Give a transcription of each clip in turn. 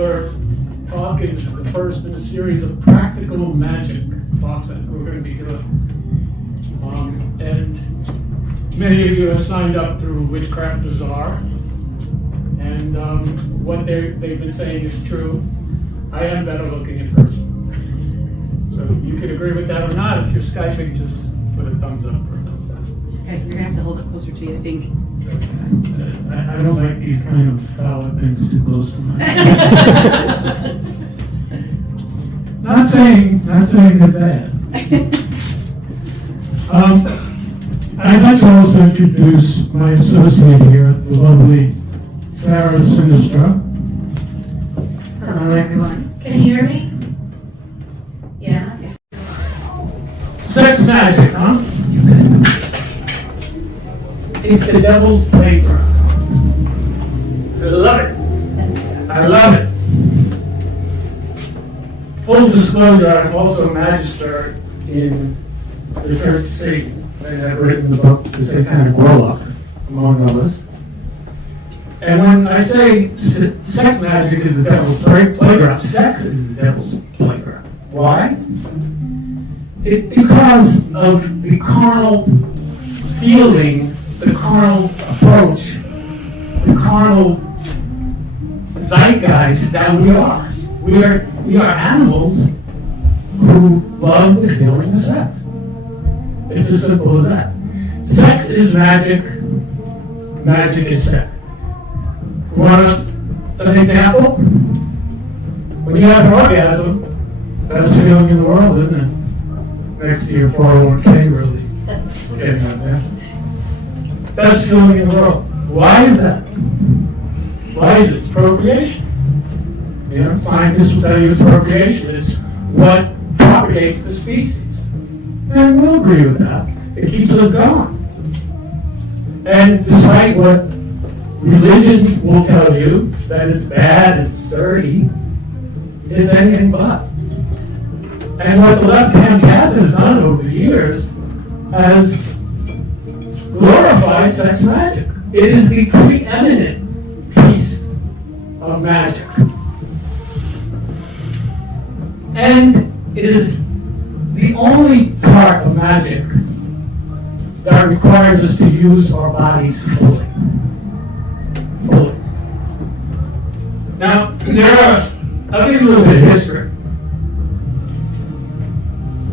particular talk is the first in a series of practical magic talks that we're going to be doing. And many of you have signed up through Witchcraft Bazaar, and what they've been saying is true. I am better looking in person. So you can agree with that or not. If you're Skyping, just put a thumbs up or a thumbs down. Okay, you're gonna have to hold it closer to you, I think. I don't like these kind of foul things too close to my Not saying they're bad. I'd like to also introduce my associate here, the lovely Sarah Sinistre. Hello, everyone. Can you hear me? Yeah. Sex magic, huh? It's the devil's playground. I love it. I love it. Full disclosure, I'm also a magister in the Church of Satan, and I've written the book, The Satanic Warlock, among others. And when I say sex magic is the devil's playground, sex is the devil's playground. Why? Because of the carnal feeling, the carnal approach, the carnal zeitgeist that we are. We are animals who love the feeling of sex. It's as simple as that. Sex is magic. Magic is sex. Want an example? When you have an orgasm, best feeling in the world, isn't it? Next to your 401k, really. Getting out there. Best feeling in the world. Why is that? Why is it? Procreation. You know, scientists will tell you it's procreation. It's what propagates the species. And we'll agree with that. It keeps us going. And despite what religion will tell you, that it's bad, it's dirty, it's anything but. And what the left-hand path has done over the years has glorified sex magic. It is the preeminent piece of magic. And it is the only part of magic that requires us to use our bodies fully. Now, I'll give you a little bit of history.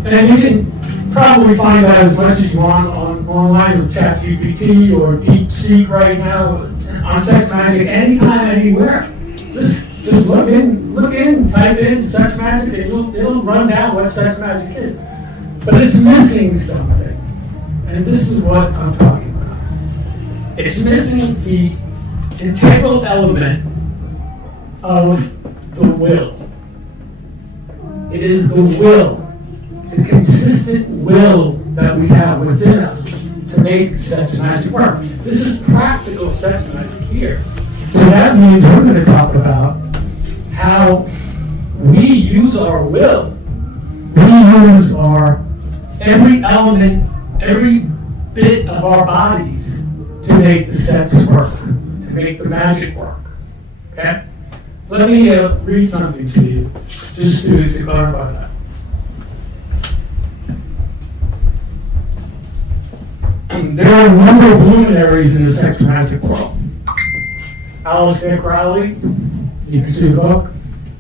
And you can probably find out as much as you want online with ChatGPT or DeepSeek right now on sex magic, anytime, anywhere. Just look in, type in sex magic, and it'll run down what sex magic is. But it's missing something. And this is what I'm talking about. It's missing the integral element of the will. It is the will, the consistent will that we have within us to make sex magic work. This is practical sex magic here. So that means we're going to talk about how we use our will. We use every element, every bit of our bodies to make the sex work, to make the magic work. Okay? Let me read something to you, just to clarify that. There are a number of luminaries in the sex magic world. Aleister Crowley, you can see the book.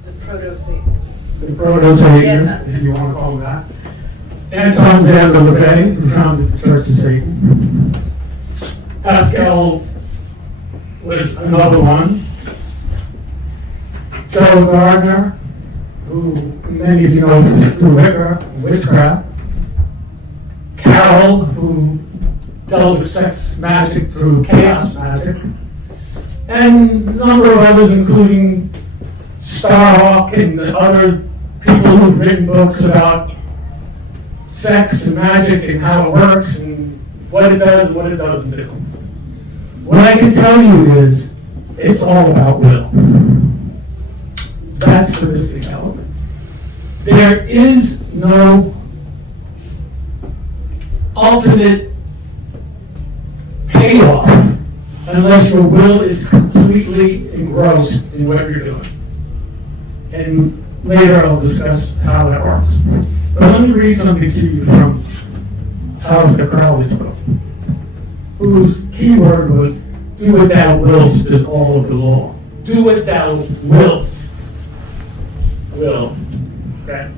The Proto-Satanists. The Proto-Satanists, if you want to call them that. Anton Xander LeBay, who founded the Church of Satan. Pascal was another one. Joe Gardner, who many of you know through Witchcraft. Carol, who dealt with sex magic through chaos magic. And a number of others, including Starhawk and other people who've written books about sex and magic and how it works and what it does and what it doesn't do. What I can tell you is, it's all about will. That's the mystic element. There is no ultimate payoff unless your will is completely engrossed in what you're doing. And later I'll discuss how that works. But let me read something to you from Aleister Crowley's book, whose key word was, do what thou willst is all of the law. Do what thou willst. Will. Okay?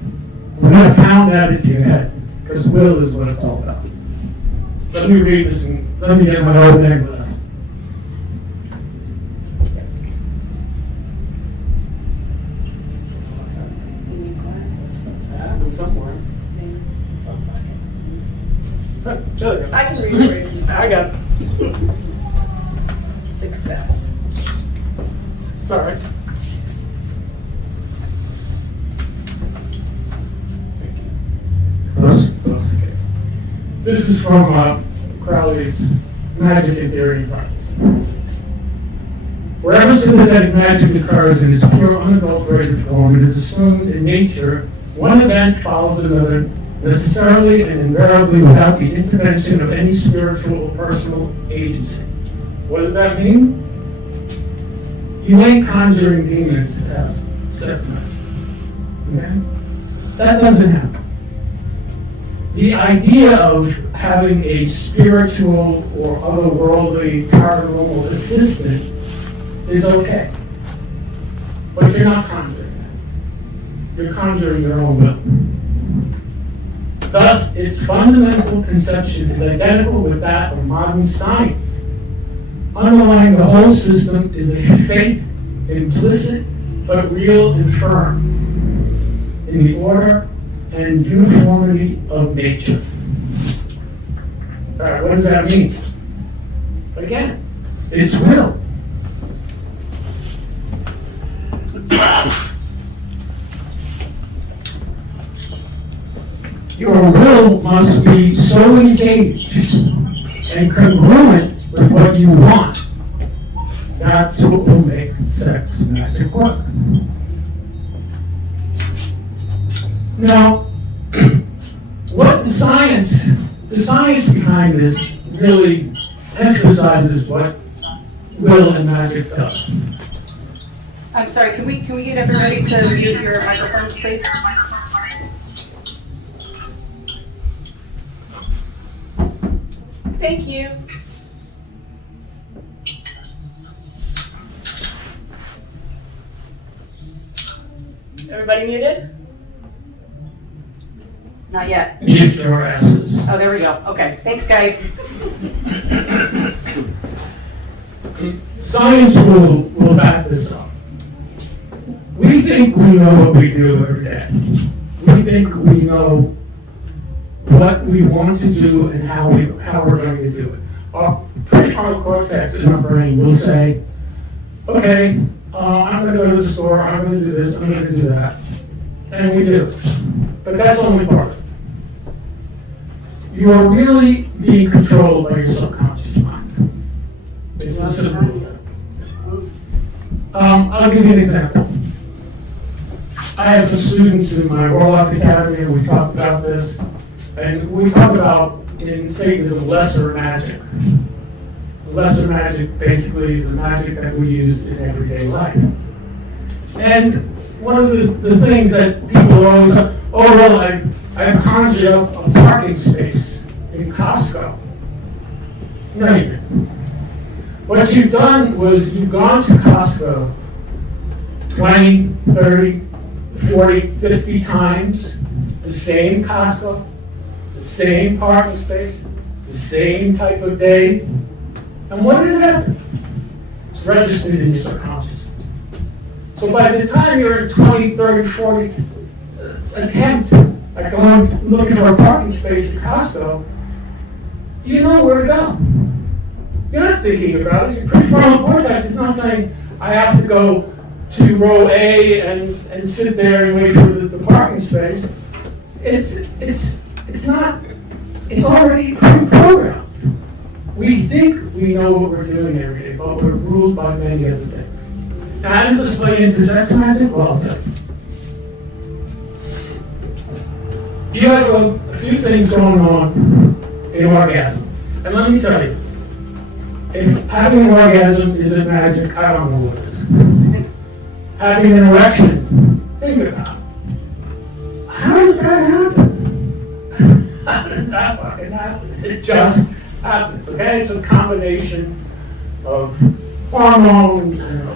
We're going to pound that into your head, because will is what it's all about. Let me read this and let me get my own name with us. You need glasses. Somewhere. I can read for you. I got it. Success. It's all right. Close. Okay. This is from Crowley's Magic and Theory and Practice. Wherever sympathetic magic occurs in its pure, unadulterated form, it is assumed in nature one event follows another, necessarily and invariably without the intervention of any spiritual or personal agency. What does that mean? You ain't conjuring demons to have sex magic. Okay? That doesn't happen. The idea of having a spiritual or otherworldly paranormal assistant is okay. But you're not conjuring that. You're conjuring your own will. Thus, its fundamental conception is identical with that of modern science. Underlying the whole system is a faith, implicit but real and firm, in the order and uniformity of nature. All right, what does that mean? Again, it's will. Your will must be so engaged and congruent with what you want. That's what will make sex magic work. Now, what the science behind this really emphasizes what will and magic does. I'm sorry, can we get everybody to mute your microphones, please? Thank you. Everybody muted? Not yet. Mute your asses. Oh, there we go. Okay, thanks, guys. Science will back this up. We think we know what we do every day. We think we know what we want to do and how we're going to do it. Our prefrontal cortex in our brain will say, okay, I'm going to go to the store, I'm going to do this, I'm going to do that. And we do. But that's only part of it. You are really being controlled by your subconscious mind. It's as simple as that. I'll give you an example. I have some students in my Warlock Academy, and we talked about this. And we talk about, in Satanism, lesser magic. Lesser magic basically is the magic that we use in everyday life. And one of the things that people always say, oh, well, I conjured up a parking space in Costco. No, you didn't. What you've done was you've gone to Costco 20, 30, 40, 50 times, the same Costco, the same parking space, the same type of day. And what has happened? It's registered in your subconscious. So by the time you're at 20, 30, 40 attempt at going looking for a parking space at Costco, you know where to go. You're not thinking about it. Your prefrontal cortex is not saying, I have to go to row A and sit there and wait for the parking space. It's not, it's already pre-programmed. We think we know what we're doing every day, but we're ruled by many other things. Now, how does this play into sex magic? Well, I'll tell you. You have a few things going on in orgasm. And let me tell you, if having an orgasm isn't magic, I don't know what is. Having an erection Think about it. How does that happen? How does that fucking happen? It just happens, okay? It's a combination of hormones and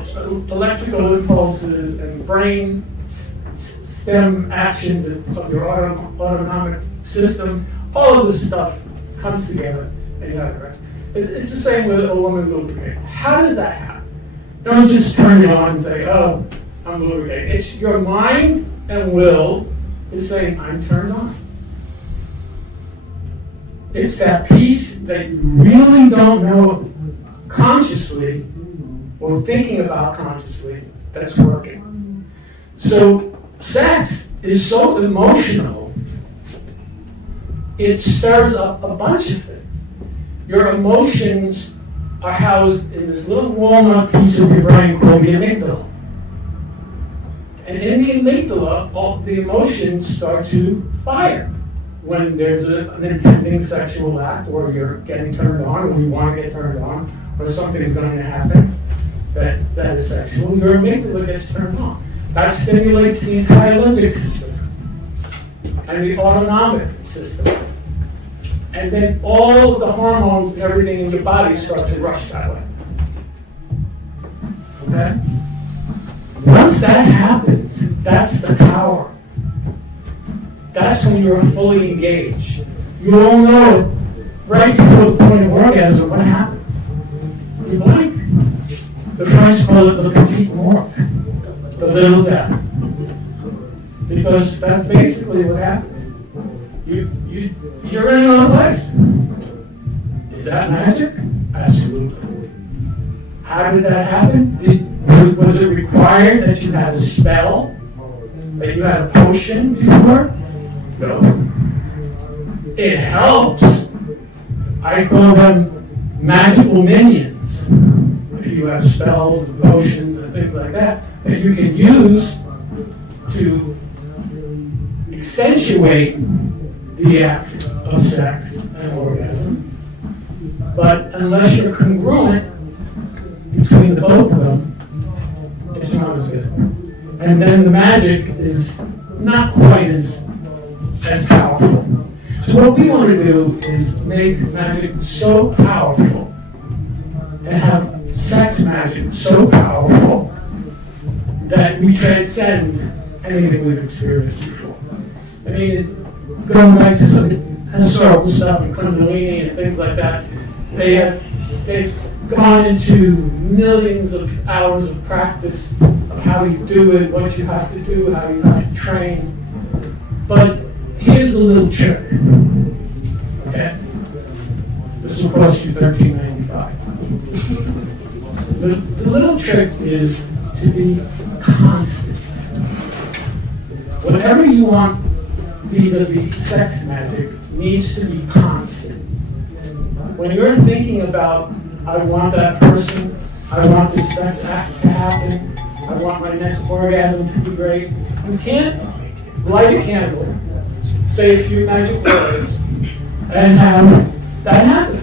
electrical impulses and brain stem actions of your autonomic system. All of this stuff comes together and you have it, right? It's the same with a woman lubricating. How does that happen? Don't just turn it on and say, oh, I'm lubricating. It's your mind and will is saying, I'm turned on. It's that piece that you really don't know consciously or thinking about consciously that's working. So sex is so emotional, it stirs up a bunch of things. Your emotions are housed in this little walnut piece of your brain called the amygdala. And in the amygdala, all the emotions start to fire when there's an impending sexual act, or you're getting turned on, or you want to get turned on, or something's going to happen that is sexual. Your amygdala gets turned on. That stimulates the entire limbic system and the autonomic system. And then all of the hormones and everything in your body start to rush that way. Okay? Once that happens, that's the power. That's when you're fully engaged. You all know it right before the point of orgasm, what happens? You blink. The French call it the petit mort, the little death. Because that's basically what happens. You're in another place. Is that magic? Absolutely. How did that happen? Was it required that you had a spell? That you had a potion before? No. It helps. I call them magical minions. If you have spells and potions and things like that you can use to accentuate the act of sex and orgasm. But unless you're congruent between the both of them, it's not as good. And then the magic is not quite as powerful. So what we want to do is make magic so powerful and have sex magic so powerful that we transcend anything we've experienced before. I mean, going back to some historical stuff and Kundalini and things like that, they've gone into millions of hours of practice of how you do it, what you have to do, how you have to train. But here's the little trick, okay? This will cost you $13.95. The little trick is to be constant. Whatever you want vis-a-vis sex magic needs to be constant. When you're thinking about, I want that person, I want this sex act to happen, I want my next orgasm to be great, you can't light a candle, say a few magic words, and have that happen.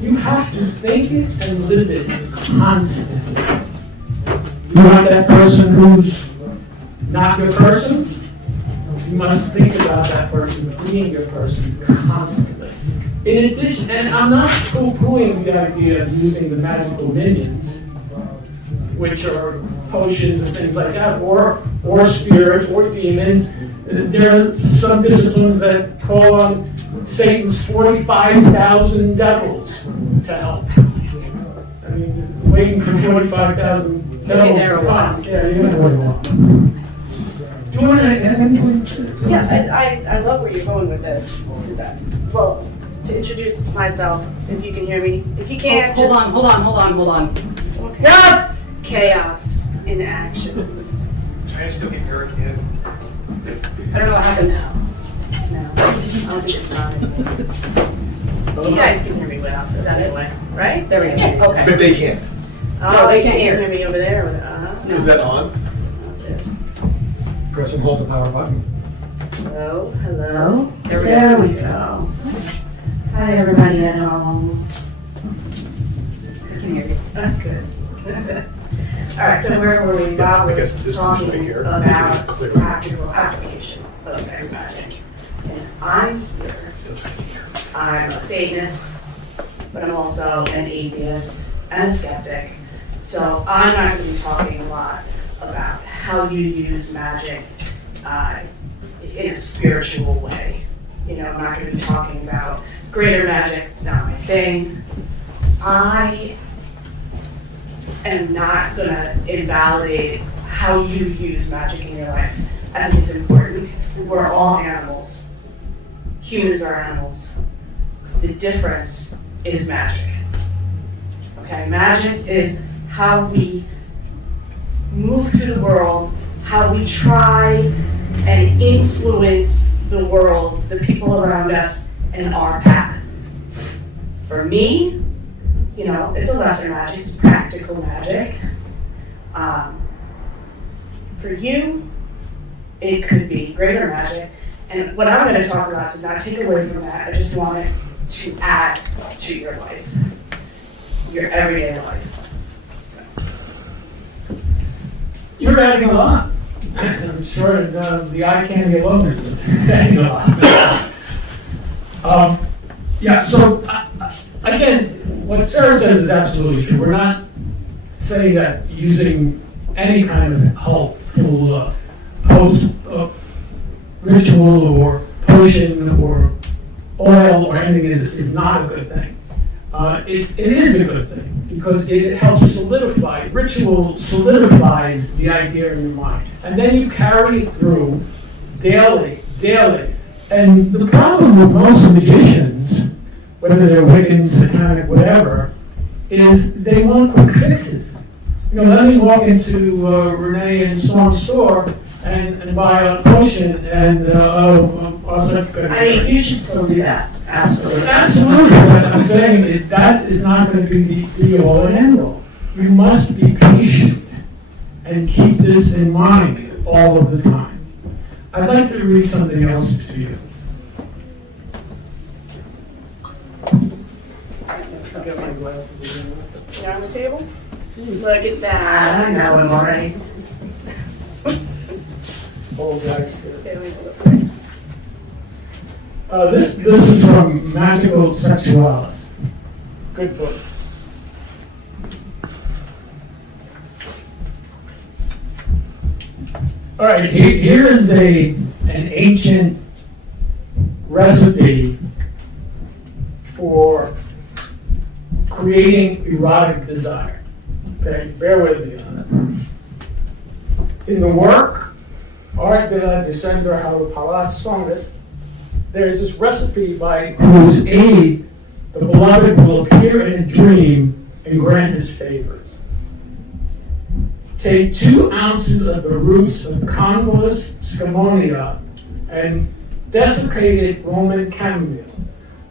You have to think it and live it constantly. You want that person who's not your person? You must think about that person being your person constantly. In addition, and I'm not poo-pooing the idea of using the magical minions, which are potions and things like that, or spirits, or demons. There are some disciplines that call on Satan's 45,000 devils to help. I mean, waiting for 45,000 devils to come. Yeah, you know. Do you want to add anything? Yeah, I love where you're going with this. Well, to introduce myself, if you can hear me. If you can't, Hold on. Okay. No! Chaos in action. Trying to still get Eric in. I don't know what happened. No, I'll just sign. You guys can hear me well. Is that it? Right? There we go. Okay. But they can't. Oh, they they can't can't hear. hear me over there. No. Is that on? Yes. Press and hold the power button. Hello. There we go. Hi, everybody at home. I can hear you. Good. Alright, so where were we? Bob I guess was this talking right here. about Clear. practical application of sex magic. And I'm here, Still trying to hear. I'm a Satanist, but I'm also an atheist and a skeptic. So I'm not gonna be talking a lot about how you use magic in a spiritual way. You know, I'm not gonna be talking about greater magic, it's not my thing. I am not gonna invalidate how you use magic in your life. I think it's important. We're all animals. Humans are animals. The difference is magic. Okay, magic is how we move through the world, how we try and influence the world, the people around us, and our path. For me, you know, it's a lesser magic, it's practical magic. For you, it could be greater magic. And what I'm going to talk about does not take away from that. I just want it to add to your life, your everyday life. You're adding a lot. I'm sure the eye candy alone is adding a lot. Yeah, so again, what Sarah says is absolutely true. We're not saying that using any kind of helpful ritual or potion or oil or anything is not a good thing. It is a good thing because it helps solidify, ritual solidifies the idea in your mind. And then you carry it through daily. And the problem with most magicians, whether they're Wiccan, Satanic, whatever, is they want quick fixes. You know, let me walk into Renee and Storm's store and buy a potion and, that's good. I mean, you should still do that. Absolutely. Absolutely, but I'm saying that is not going to be the all and end all. You must be patient and keep this in mind all of the time. I'd like to read something else to you. You on the table? Look at that. I know him already. This is from Magical Sexuality. Good book. All right, here is an ancient recipe for creating erotic desire. Okay, bear with me on it. In the work, Art de la Descendre How Palas Songs, there is this recipe by whose aid the beloved will appear in a dream and grant his favors. Take 2 ounces of the roots of Convolvulus scamonia and desiccated Roman chamomile,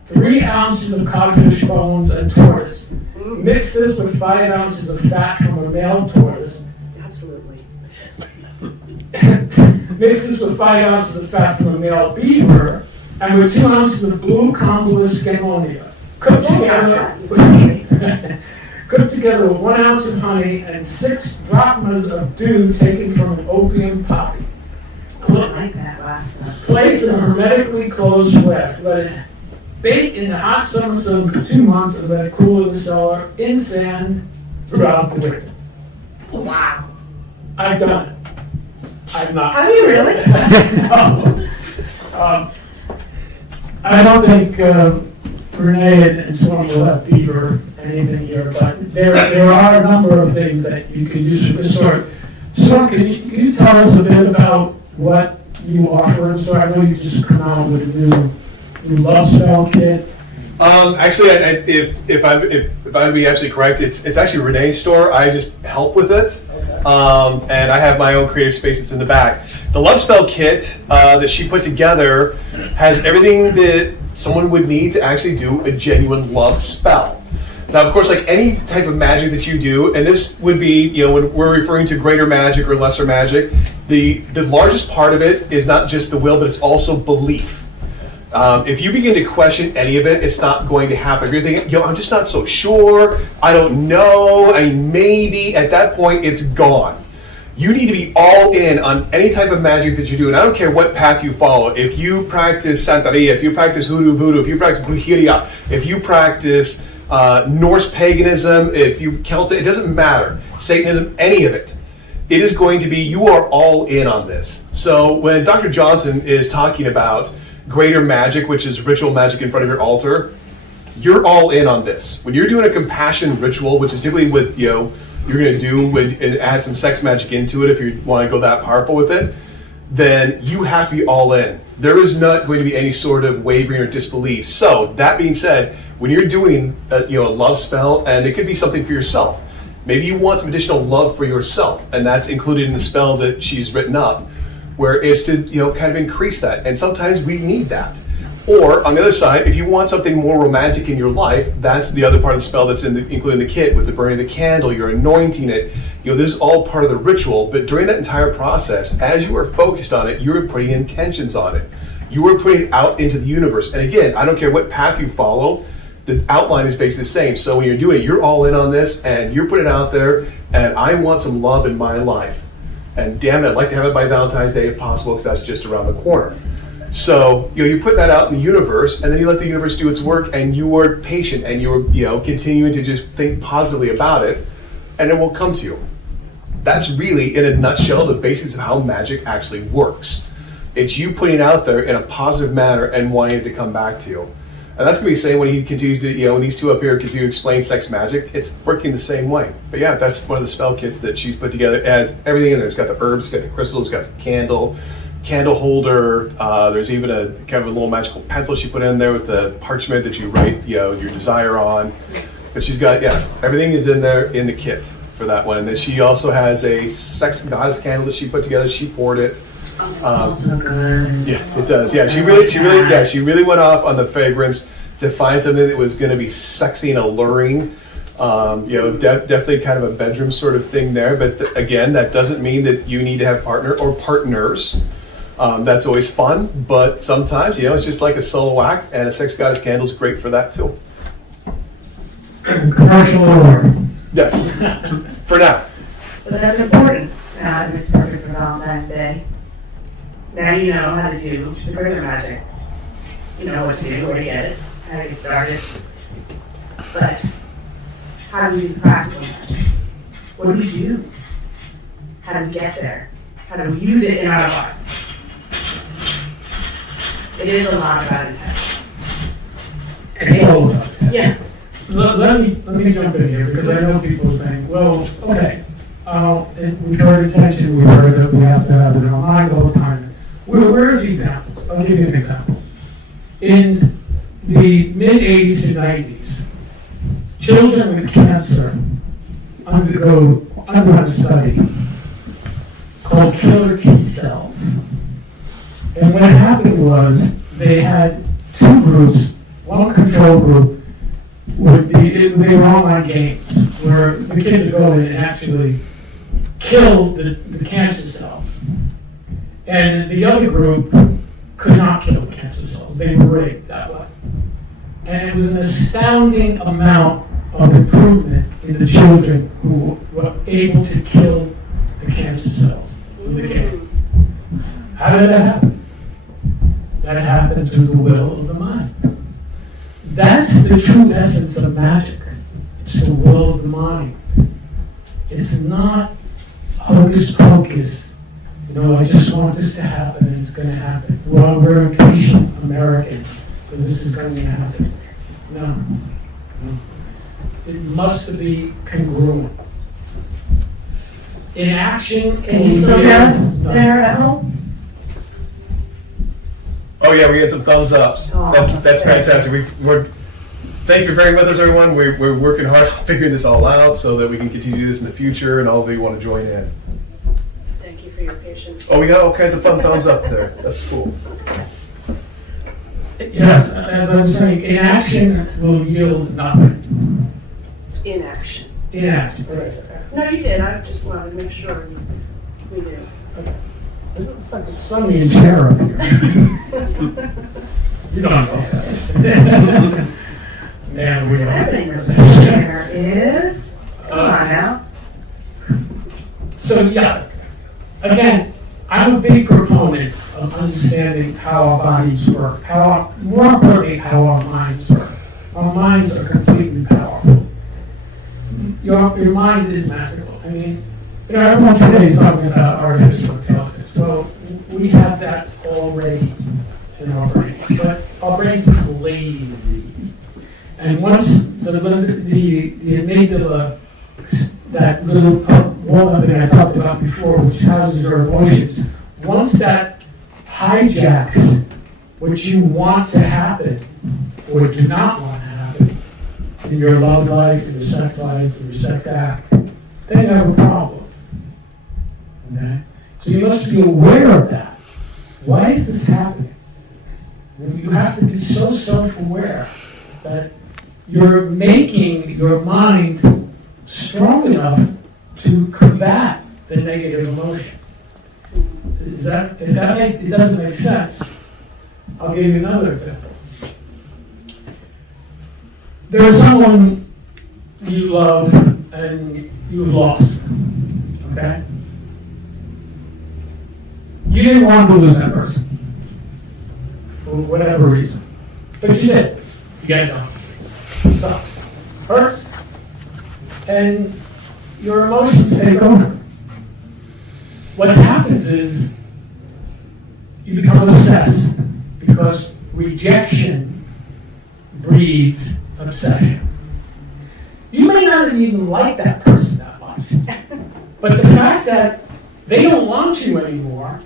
3 ounces of codfish bones and tortoise. Mix this with 5 ounces of fat from a male tortoise. Absolutely. Mix this with 5 ounces of fat from a male beaver, and with 2 ounces of blue Convolvulus scamonia. Cook together with 1 ounce of honey and 6 drachmas of dew taken from an opium poppy. I like that last one. Place in a hermetically closed flask. Let it bake in the hot summer sun for 2 months and let it cool in the cellar in sand throughout the winter. Wow. I've done it. I've not. Have you really? No. I don't think Renee and Storm will have beaver anything here, but there are a number of things that you can use for this sort. Storm, can you tell us a bit about what you offer in store? I know you just come out with a new love spell kit. Actually, if I would be absolutely correct, it's actually Renee's store. I just help with it, and I have my own creative space that's in the back. The love spell kit that she put together has everything that someone would need to actually do a genuine love spell. Now, of course, like any type of magic that you do, and this would be, you know, when we're referring to greater magic or lesser magic, the largest part of it is not just the will, but it's also belief. If you begin to question any of it, it's not going to happen. If you're thinking, I'm just not so sure, I don't know, I mean, maybe, at that point, it's gone. You need to be all in on any type of magic that you do, and I don't care what path you follow. If you practice Santeria, if you practice hoodoo voodoo, if you practice brujeria, if you practice Norse paganism, if you Celtic, it doesn't matter. Satanism, any of it. It is going to be, you are all in on this. So when Dr. Johnson is talking about greater magic, which is ritual magic in front of your altar, you're all in on this. When you're doing a compassion ritual, which is typically what you're going to do and add some sex magic into it if you want to go that powerful with it, then you have to be all in. There is not going to be any sort of wavering or disbelief. So that being said, when you're doing a love spell, and it could be something for yourself, maybe you want some additional love for yourself, and that's included in the spell that she's written up, where it's to kind of increase that, and sometimes we need that. Or on the other side, if you want something more romantic in your life, that's the other part of the spell that's included in the kit, with the burning of the candle, you're anointing it. This is all part of the ritual, but during that entire process, as you are focused on it, you're putting intentions on it. You are putting it out into the universe. And again, I don't care what path you follow, the outline is basically the same. So when you're doing it, you're all in on this, and you're putting it out there, and I want some love in my life. And damn it, I'd like to have it by Valentine's Day if possible, because that's just around the corner. So you put that out in the universe, and then you let the universe do its work, and you are patient, and you're continuing to just think positively about it, and it will come to you. That's really, in a nutshell, the basics of how magic actually works. It's you putting it out there in a positive manner and wanting it to come back to you. And that's going to be the same when he continues to, when these two up here continue to explain sex magic, it's working the same way. But yeah, that's one of the spell kits that she's put together. It has everything in there. It's got the herbs, it's got the crystals, it's got the candle holder. There's even a kind of a little magical pencil she put in there with the parchment that you write, your desire on. But she's got, everything is in there in the kit for that one. And then she also has a sex goddess candle that she put together. She poured it. Oh, it smells so good. Yeah, it does. Yeah, she really went off on the fragrance to find something that was going to be sexy and alluring. Definitely kind of a bedroom sort of thing there. But again, that doesn't mean that you need to have partner or partners. That's always fun, but sometimes, it's just like a solo act, and a sex goddess candle is great for that too. Commercial order. Yes, for now. But that's important. It's perfect for Valentine's Day. Now you know how to do the greater magic. You know what to do, where to get it, how to get started. But how do we do the practical magic? What do we do? How do we get there? How do we use it in our lives? It is a lot about intention. It's all about that. Yeah. Let me jump in here, because I know people saying, well, okay, we've heard intention, we've heard that we have to have it in our mind all the time. Where are the examples? I'll give you an example. In the mid-80s to 90s, children with cancer underwent a study called killer T cells. And what happened was they had two groups. One control group they were online games where the kid would go in and actually kill the cancer cells. And the other group could not kill the cancer cells. They were rigged that way. And it was an astounding amount of improvement in the children who were able to kill the cancer cells in the game. How did that happen? That happened through the will of the mind. That's the true essence of magic. It's the will of the mind. It's not hocus pocus. I just want this to happen and it's going to happen. Well, we're impatient Americans, so this is going to happen. No. It must be congruent. In action, Can you still hear us there at home? Oh yeah, we get some thumbs ups. Awesome. That's fantastic. Thank you for bearing with us, everyone. We're working hard on figuring this all out so that we can continue to do this in the future, and all of you want to join in. Thank you for your patience. Oh, we got all kinds of fun thumbs up there. That's cool. Yes, as I'm saying, inaction will yield nothing. Inaction. Inaction. No, you did. I just wanted to make sure we do. It looks like it's Sonny and Cher up here. You don't know that. Man, we What's don't. happening there is, come on now. So yeah, again, I'm a big proponent of understanding how our bodies work, more importantly, how our minds work. Our minds are completely powerful. Your mind is magical. I mean, everyone today is talking about artificial intelligence. Well, we have that already in our brains, but our brains are lazy. And once the amygdala, that little walnut that I talked about before, which houses your emotions, once that hijacks what you want to happen or do not want to happen in your love life, in your sex life, in your sex act, then you have a problem. Okay? So you must be aware of that. Why is this happening? You have to be so self-aware that you're making your mind strong enough to combat the negative emotion. If it doesn't make sense, I'll give you another example. There's someone you love and you've lost, okay? You didn't want to lose that person, for whatever reason, but you did. You get it done. It sucks. Hurts. And your emotions take over. What happens is you become obsessed because rejection breeds obsession. You may not even like that person that much, but the fact that they don't want you anymore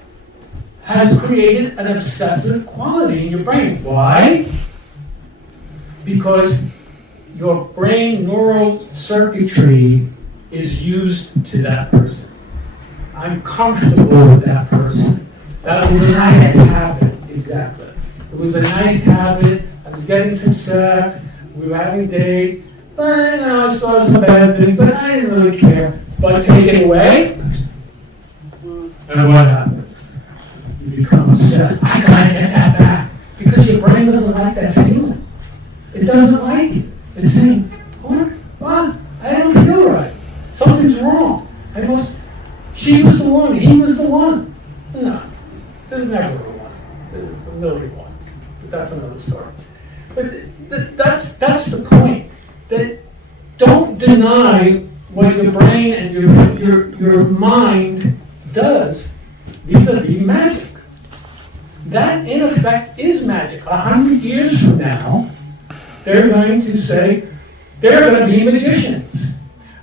has created an obsessive quality in your brain. Why? Because your brain neural circuitry is used to that person. I'm comfortable with that person. That was a nice habit, exactly. It was a nice habit. I was getting some sex. We were having dates. But I saw some bad things, but I didn't really care. But take it away, and what happens? You become obsessed. I gotta get that back. Because your brain doesn't like that feeling. It doesn't like it. It's saying, what? I don't feel right. Something's wrong. She was the one, he was the one. No, there's never a one. There's a million ones. But that's another story. But that's the point. That don't deny what your brain and your mind does vis-a-vis magic. That, in effect, is magic. 100 years from now, they're going to say, they're going to be magicians.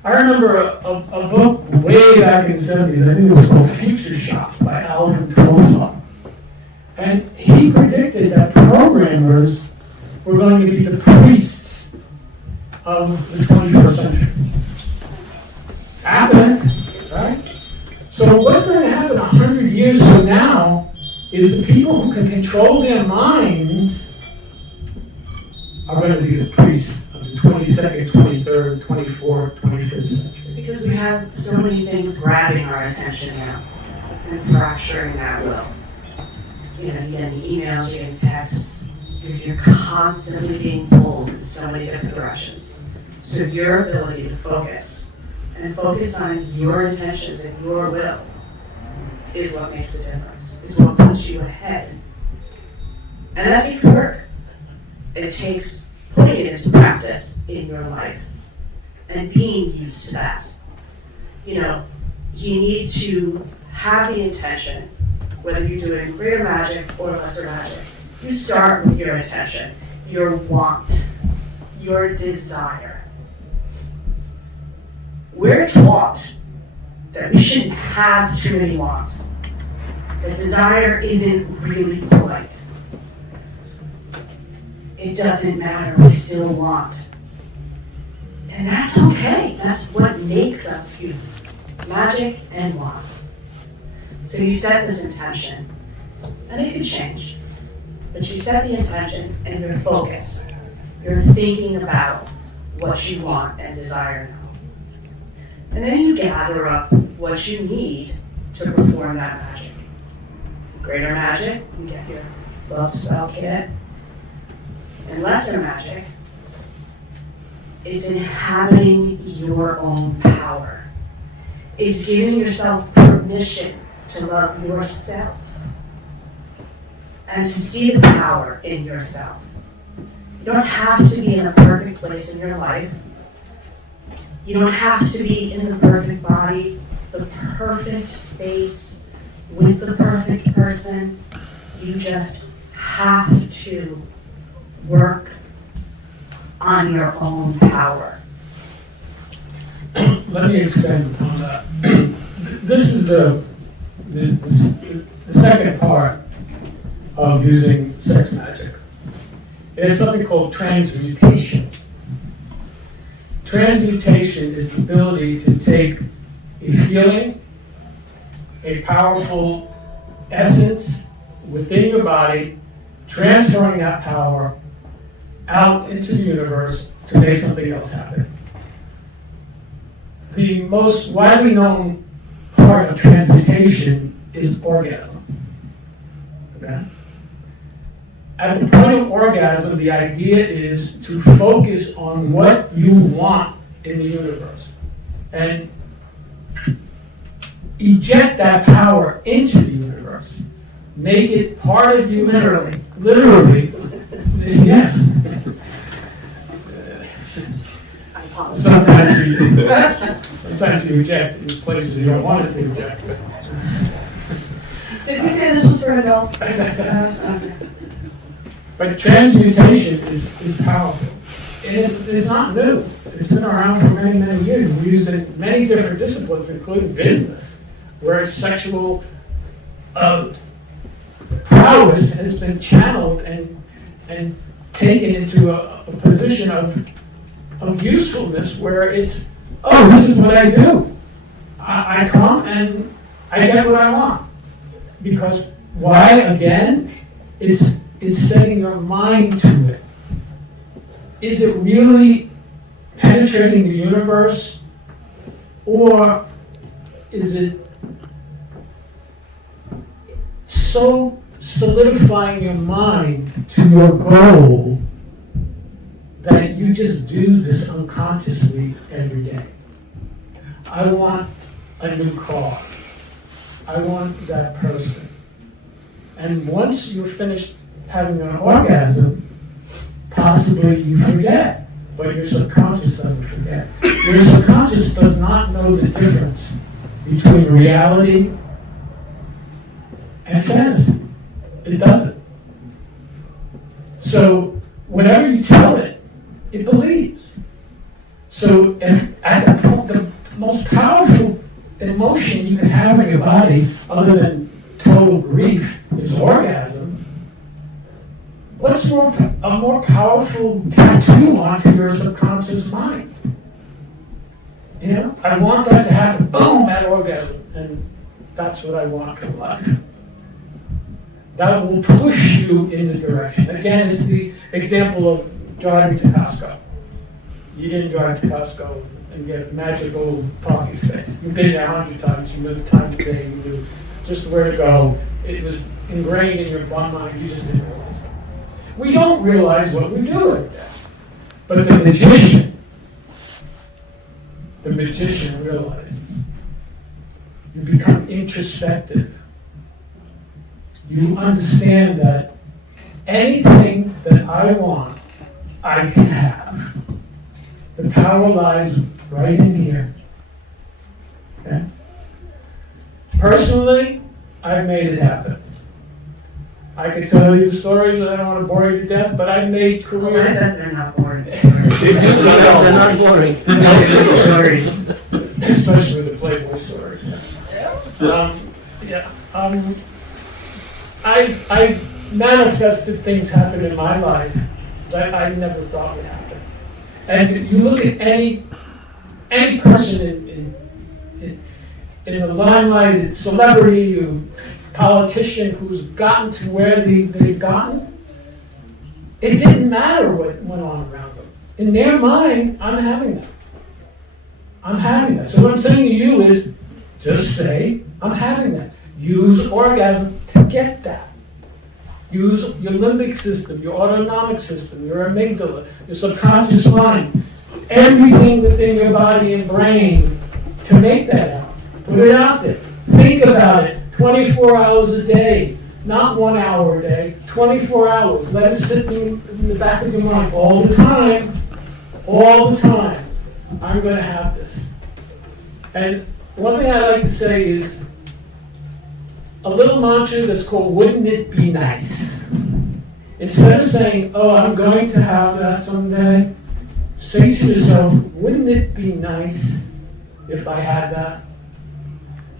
I remember a book way back in the 70s, I think it was called Future Shock by Alvin Toffler. And he predicted that programmers were going to be the priests of the 21st century. Happened, right? So what's going to happen 100 years from now is the people who can control their minds are going to be the priests of the 22nd, 23rd, 24th, 25th century. Because we have so many things grabbing our attention now and fracturing that will. You know, you're getting emails, you're getting texts, you're constantly being pulled in so many different directions. So your ability to focus and focus on your intentions and your will is what makes the difference. It's what puts you ahead. And that's huge work. It takes putting it into practice in your life and being used to that. You know, you need to have the intention, whether you're doing greater magic or lesser magic. You start with your intention, your want, your desire. We're taught that we shouldn't have too many wants. That desire isn't really polite. It doesn't matter, we still want. And that's okay. That's what makes us human. Magic and want. So you set this intention, and it could change. But you set the intention and you're focused. You're thinking about what you want and desire now. And then you gather up what you need to perform that magic. Greater magic, you get your love spell kit, In lesser magic, it's inhabiting your own power. It's giving yourself permission to love yourself and to see the power in yourself. You don't have to be in a perfect place in your life. You don't have to be in the perfect body, the perfect space, with the perfect person. You just have to work on your own power. Let me expand upon that. This is the second part of using sex magic. It's something called transmutation. Transmutation is the ability to take a feeling, a powerful essence within your body, transferring that power out into the universe to make something else happen. The most widely known part of transmutation is orgasm. Okay? At the point of orgasm, the idea is to focus on what you want in the universe and eject that power into the universe. Make it part of you. Literally. Yeah. Sometimes you eject in places you don't want it to eject. Did we say this was for adults? But transmutation is powerful. And it's not new. It's been around for many, many years. We use it in many different disciplines, including business, where sexual prowess has been channeled and taken into a position of usefulness where it's, oh, this is what I do. I come and I get what I want. Because why? Again, it's setting your mind to it. Is it really penetrating the universe, or is it so solidifying your mind to your goal that you just do this unconsciously every day? I want a new car. I want that person. And once you're finished having an orgasm, possibly you forget, but your subconscious doesn't forget. Your subconscious does not know the difference between reality and fantasy. It doesn't. So whatever you tell it, it believes. So at the point, the most powerful emotion you can have in your body, other than total grief, is orgasm. What's a more powerful tattoo onto your subconscious mind? You know, I want that to happen. Boom, that orgasm, and that's what I want in life. That will push you in the direction. Again, it's the example of driving to Costco. You didn't drive to Costco and get a magical parking space. You've been there 100 times. You know the time of day. You knew just where to go. It was ingrained in your mind. You just didn't realize it. We don't realize what we're doing. But the magician realizes. You become introspective. You understand that anything that I want, I can have. The power lies right in here. Okay? Personally, I've made it happen. I could tell you the stories, and I don't want to bore you to death, but I've made career. I bet they're not boring stories. They're not boring. Stories. Especially the Playboy stories. I've manifested things happen in my life that I never thought would happen. And you look at any person in the limelight, celebrity, or politician who's gotten to where they've gotten, it didn't matter what went on around them. In their mind, I'm having that. I'm having that. So what I'm saying to you is, just say, I'm having that. Use orgasm to get that. Use your limbic system, your autonomic system, your amygdala, your subconscious mind, everything within your body and brain to make that out. Put it out there. Think about it 24 hours a day, not 1 hour a day, 24 hours. Let it sit in the back of your mind all the time. All the time. I'm going to have this. And one thing I like to say is a little mantra that's called, wouldn't it be nice? Instead of saying, oh, I'm going to have that someday, say to yourself, wouldn't it be nice if I had that?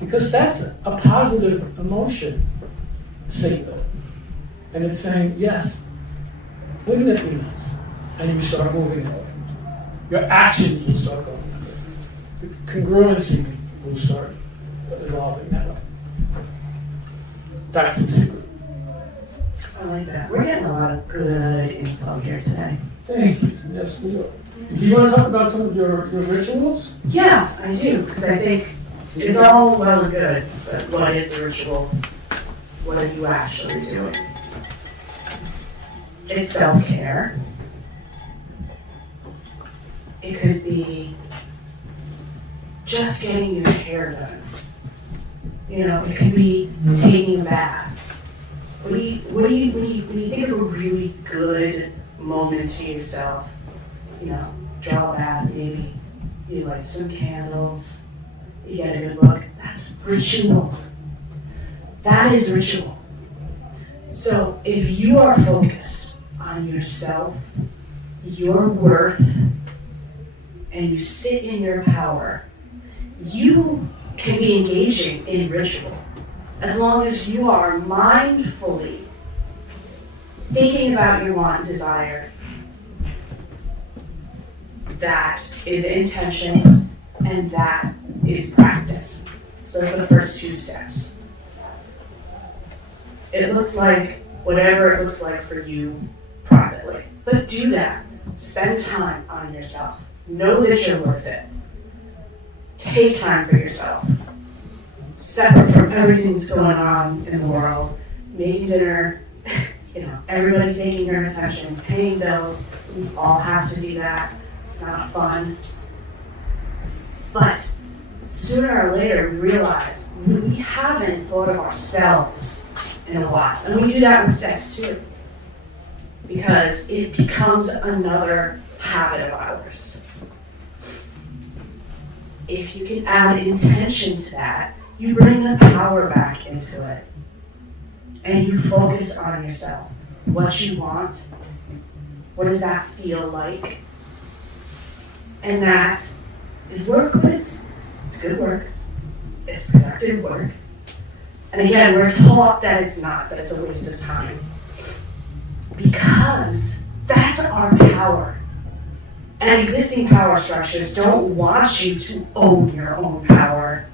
Because that's a positive emotion signal. And it's saying, yes, wouldn't it be nice? And you start moving away. Your actions will start going that way. The congruency will start evolving that way. That's the secret. I like that. We're getting a lot of good info here today. Thank you. Yes, we will. Do you want to talk about some of your rituals? Yeah, I do, because I think it's all well and good, but what is the ritual? What are you actually doing? It's self-care. It could be just getting your hair done. You know, it could be taking a bath. When you think of a really good moment to yourself, you know, draw a bath maybe, you light some candles, you get a good look, that's ritual. That is ritual. So if you are focused on yourself, your worth, and you sit in your power, you can be engaging in ritual as long as you are mindfully thinking about your want and desire. That is intention and that is practice. So those are the first two steps. It looks like whatever it looks like for you privately, but do that. Spend time on yourself. Know that you're worth it. Take time for yourself. Separate from everything that's going on in the world. Making dinner, you know, everybody taking your attention, paying bills. We all have to do that. It's not fun. But sooner or later we realize we haven't thought of ourselves in a while. And we do that with sex too. Because it becomes another habit of ours. If you can add intention to that, you bring the power back into it. And you focus on yourself. What you want. What does that feel like? And that is work, but it's good work. It's productive work. And again, we're taught that it's not, that it's a waste of time. Because that's our power. And existing power structures don't want you to own your own power.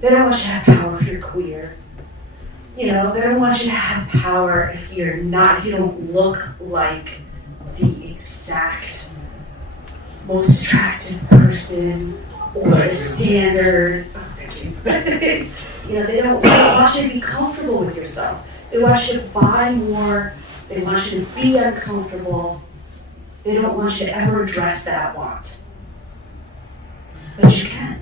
They don't want you to have power if you're queer. You know, they don't want you to have power if you're not, if you don't look like the exact most attractive person or the standard. Oh, thank you. You know, they don't want you to be comfortable with yourself. They want you to buy more. They want you to be uncomfortable. They don't want you to ever address that want. But you can.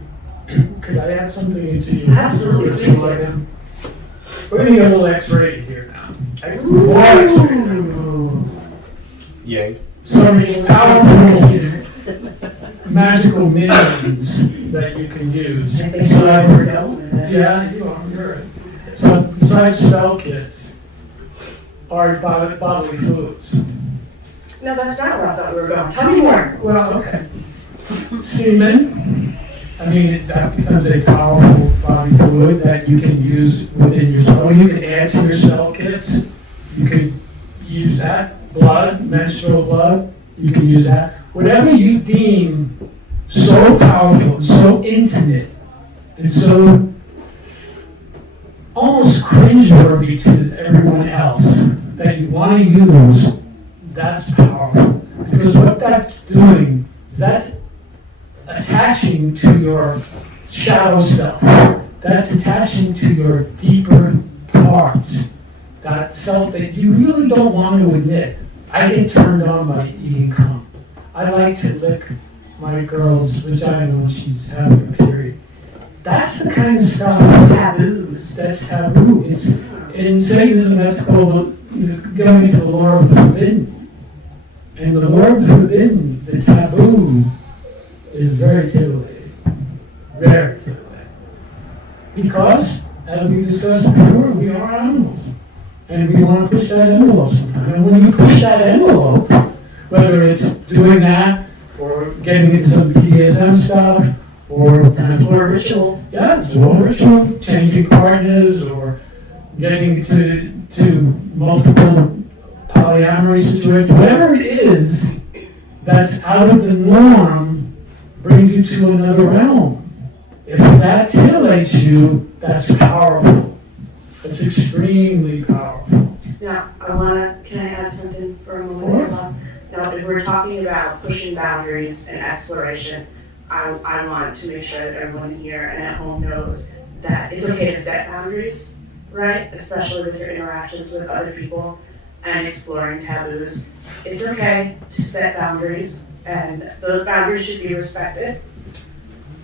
Could I add something into your Absolutely, ritual please do. item? We're going to get a little X-rated here now. Ooh. Yay. Some powerful magical minions that you can use. I think you know where we're going with this. Yeah, you are. You're right. So besides spell kits, are bodily fluids. No, that's not where I thought we were going. Tell me more. Well, okay. Semen. I mean, that becomes a powerful body fluid that you can use within your spell. You can add to your spell kits. You can use that. Blood, menstrual blood, you can use that. Whatever you deem so powerful, and so intimate, and so almost cringeworthy to everyone else that you want to use, that's powerful. Because what that's doing, that's attaching to your shadow self. That's attaching to your deeper parts that self that you really don't want to admit. I get turned on by eating cum. I like to lick my girl's vagina when she's having a period. That's the kind of stuff Taboos. that's taboo. It's in Satanism that's called going into the lore of the forbidden. And the lore of the forbidden, the taboo, is very titillating. Very titillating. Because, as we discussed before, we are animals. And we want to push that envelope sometimes. And when you push that envelope, whether it's doing that, or getting into some BDSM stuff, or That's more ritual. yeah, it's more ritual, changing partners, or getting to multiple polyamory situations, whatever it is that's out of the norm brings you to another realm. If that titillates you, that's powerful. It's extremely powerful. Now, can I add something for a moment? Sure. Ella? Now, if we're talking about pushing boundaries and exploration, I want to make sure that everyone here and at home knows that it's okay to set boundaries, right? Especially with your interactions with other people and exploring taboos. It's okay to set boundaries, and those boundaries should be respected,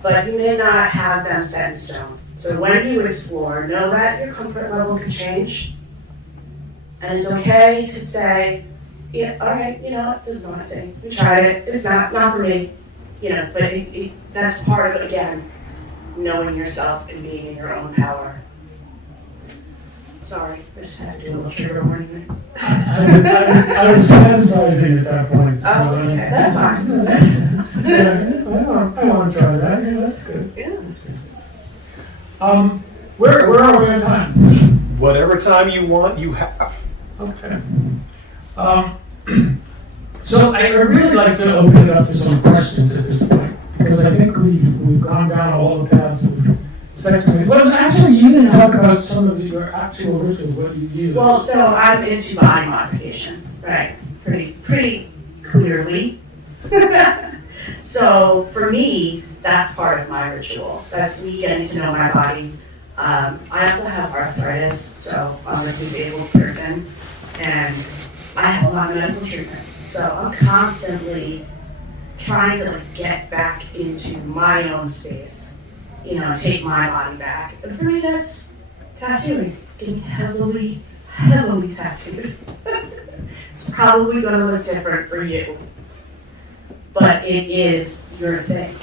but you may not have them set in stone. So when you explore, know that your comfort level can change, and it's okay to say, yeah, all right, this is not my thing. We tried it. It's not for me. But that's part of, again, knowing yourself and being in your own power. Sorry, I just had to do a little trigger warning. I was fantasizing at that point. So Oh, okay, that's fine. I want to try that. Yeah, that's good. Yeah. Where are we on time? Whatever time you want, you have. Okay. So I really like to open it up to some questions at this point, because I think we've gone down all the paths of sex. Well, actually, you didn't talk about some of your actual rituals, what you do. Well, so I'm into body modification, right? Pretty clearly. So for me, that's part of my ritual. That's me getting to know my body. I also have arthritis, so I'm a disabled person, and I have a lot of medical treatments. So I'm constantly trying to get back into my own space, take my body back. And for me, that's tattooing, getting heavily tattooed. It's probably going to look different for you, but it is your thing.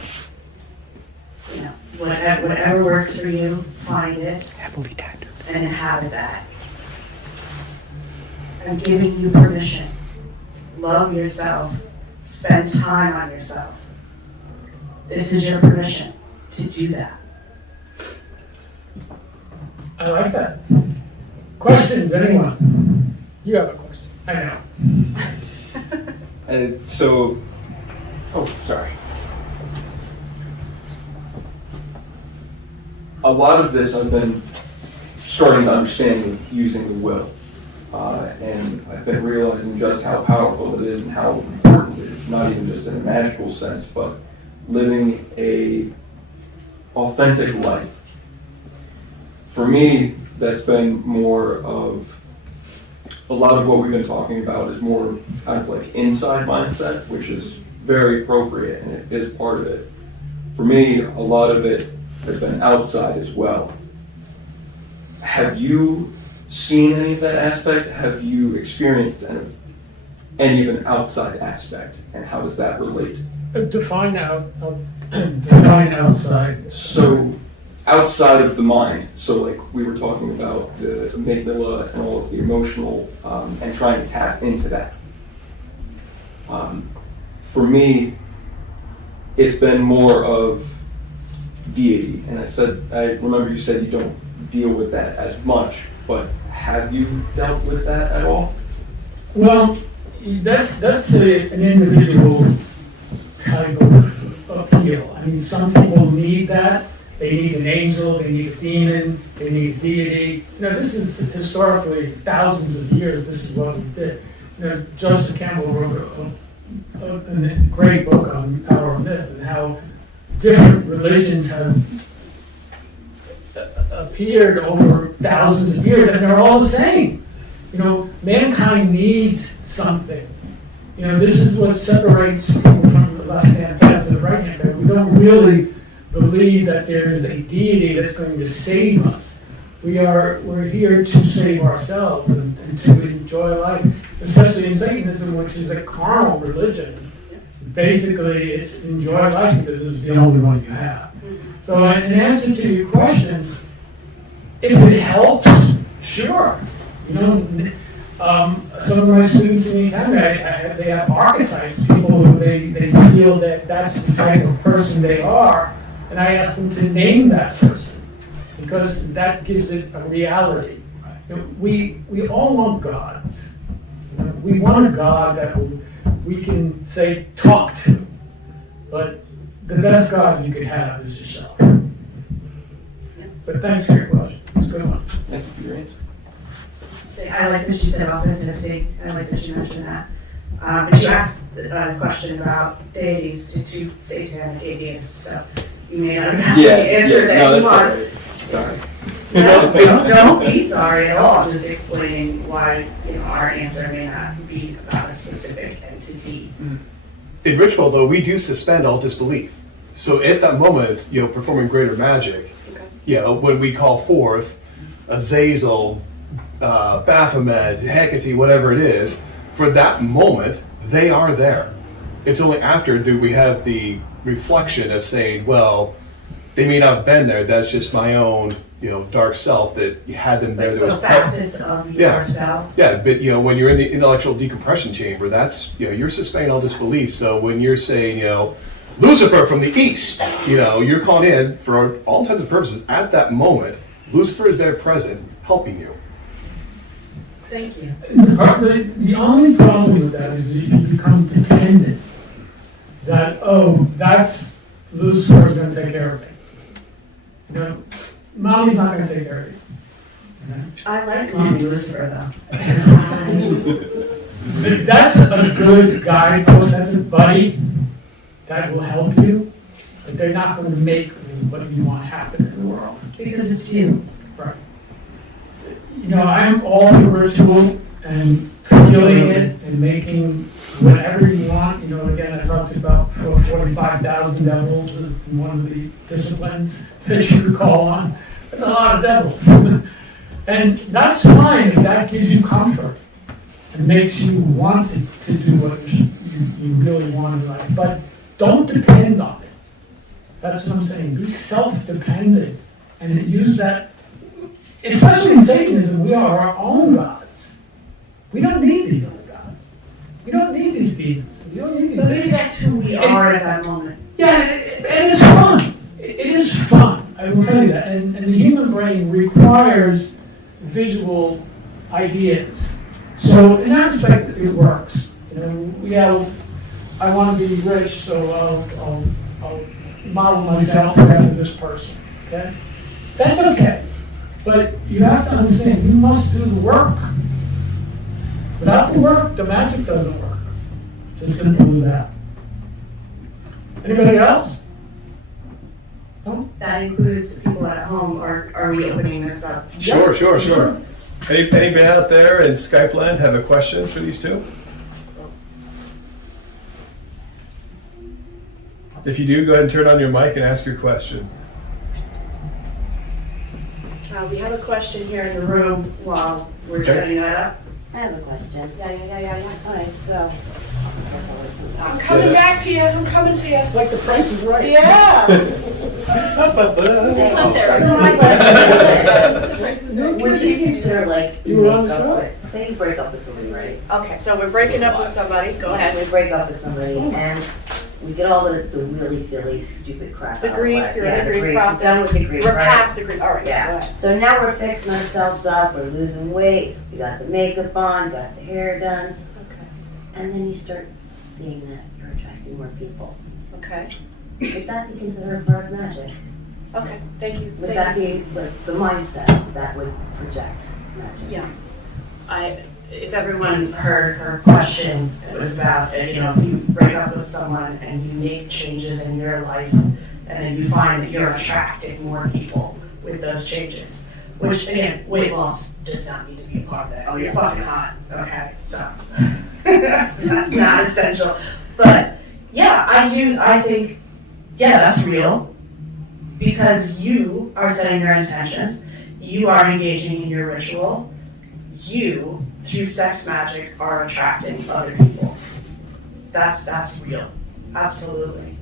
Whatever works for you, find it Heavily tattooed. and inhabit that. I'm giving you permission. Love yourself. Spend time on yourself. This is your permission to do that. I like that. Questions, anyone? You have a question. I know. Sorry. A lot of this I've been starting to understand with using the will. And I've been realizing just how powerful it is and how important it is, not even just in a magical sense, but living a authentic life. For me, that's been more of, a lot of what we've been talking about is more kind of like inside mindset, which is very appropriate and it is part of it. For me, a lot of it has been outside as well. Have you seen any of that aspect? Have you experienced any of an outside aspect, and how does that relate? Define outside. So, outside of the mind, so like we were talking about the amygdala and all of the emotional, and trying to tap into that. For me, it's been more of deity, and I remember you said you don't deal with that as much, but have you dealt with that at all? Well, that's an individual type of appeal. I mean, some people need that. They need an angel, they need a demon, they need a deity. This is historically thousands of years, this is what we did. Joseph Campbell wrote a great book on Power of Myth and how different religions have appeared over thousands of years, and they're all the same. You know, mankind needs something. You know, this is what separates people from the left-hand path to the right-hand path. We don't really believe that there is a deity that's going to save us. We're here to save ourselves and to enjoy life, especially in Satanism, which is a carnal religion. Basically, it's enjoy life because this is the only one you have. So in answer to your question, if it helps, sure. You know, some of my students in the academy, they have archetypes, people who they feel that that's the type of person they are, and I ask them to name that person, because that gives it a reality. You know, we all want gods. You know, we want a God that we can say, talk to, but the best God you could have is yourself. But thanks for your question. It's a good one. Thank you for your answer. I like that you said authenticity. I like that you mentioned that. But you asked a question about deities to two satanic atheists, so you may not have the answer that no, you that's all want. right. Sorry. No, don't be sorry at all. Just explaining why our answer may not be about a specific entity. In ritual, though, we do suspend all disbelief. So at that moment, performing greater magic, when we call forth Azazel, Baphomet, Hecate, whatever it is, for that moment, they are there. It's only after do we have the reflection of saying, well, they may not have been there, that's just my own, dark self that you had them there. So facets of yourself. Yeah, but when you're in the intellectual decompression chamber, that's, you're suspending all disbelief. So when you're saying, Lucifer from the east, you're calling in for all intents and purposes at that moment, Lucifer is there present, helping you. Thank you. The only problem with that is that you become dependent. That, that's Lucifer's going to take care of me. Mommy's not going to take care of you. I like Mommy Lucifer though. That's a good guidepost. That's a buddy that will help you, but they're not going to make what you want happen in the world. Because it's you. Right. I'm all for ritual and feeling it and making whatever you want. Again, I talked about 45,000 devils as one of the disciplines that you could call on. That's a lot of devils. And that's fine if that gives you comfort and makes you want to do what you really want in life. But don't depend on it. That's what I'm saying. Be self-dependent and use that. Especially in Satanism, we are our own gods. We don't need these other gods. We don't need these demons. We don't need these But maybe demons. that's who we are at that moment. Yeah, and it's fun. It is fun, I will tell you that. And the human brain requires visual ideas. So in that respect, it works. I want to be rich, so I'll model myself after this person. Okay? That's okay. But you have to understand, you must do the work. Without the work, the magic doesn't work. It's as simple as that. Anybody else? No? That includes people at home, or are we opening this up? Sure. Anybody out there in Skype land have a question for these two? If you do, go ahead and turn on your mic and ask your question. We have a question here in the room while we're setting that up. I have a question. Yeah. All right, so. I'm coming back to you. I'm coming to you. It's like the price is right. Yeah. So my question is, would you consider You were on the show? say you break up with somebody, right? Okay, so we're breaking up with somebody. Go ahead. We break up with somebody and we get all the willy-filly stupid crap The out grief, of you're it. in the grief We're process. done with the grief, We're right? past the grief. All right. Go Yeah, ahead. so now we're fixing ourselves up, we're losing weight, we got the makeup on, got the hair done, Okay. and then you start seeing that you're attracting more people. Okay. Would that be considered part of magic? Okay. Thank you. Would that be like the mindset that would project magic? Yeah. If everyone heard her question, it was about, if you break up with someone and you make changes in your life, and then you find that you're attracting more people with those changes, which again, weight loss does not need to be a part of it. Oh, you're Yeah. fucking hot. Okay, so that's not essential. But yeah, I think, yeah, that's real because you are setting your intentions. You are engaging in your ritual. You, through sex magic, are attracting other people. That's real. Absolutely.